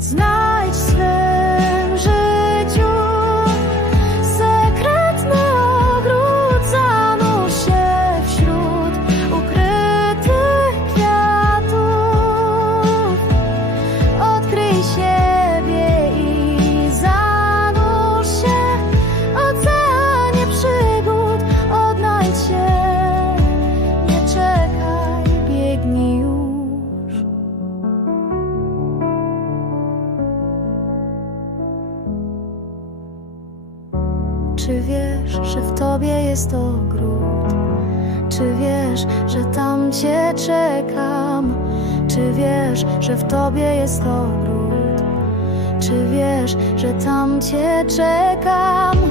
Znajdź swym życiu sekretny ogród, zanurz się wśród ukrytych kwiatów. Odkryj siebie Czy wiesz, że w tobie jest ogród? Czy wiesz, że tam cię czekam? Czy wiesz, że w tobie jest ogród? Czy wiesz, że tam cię czekam?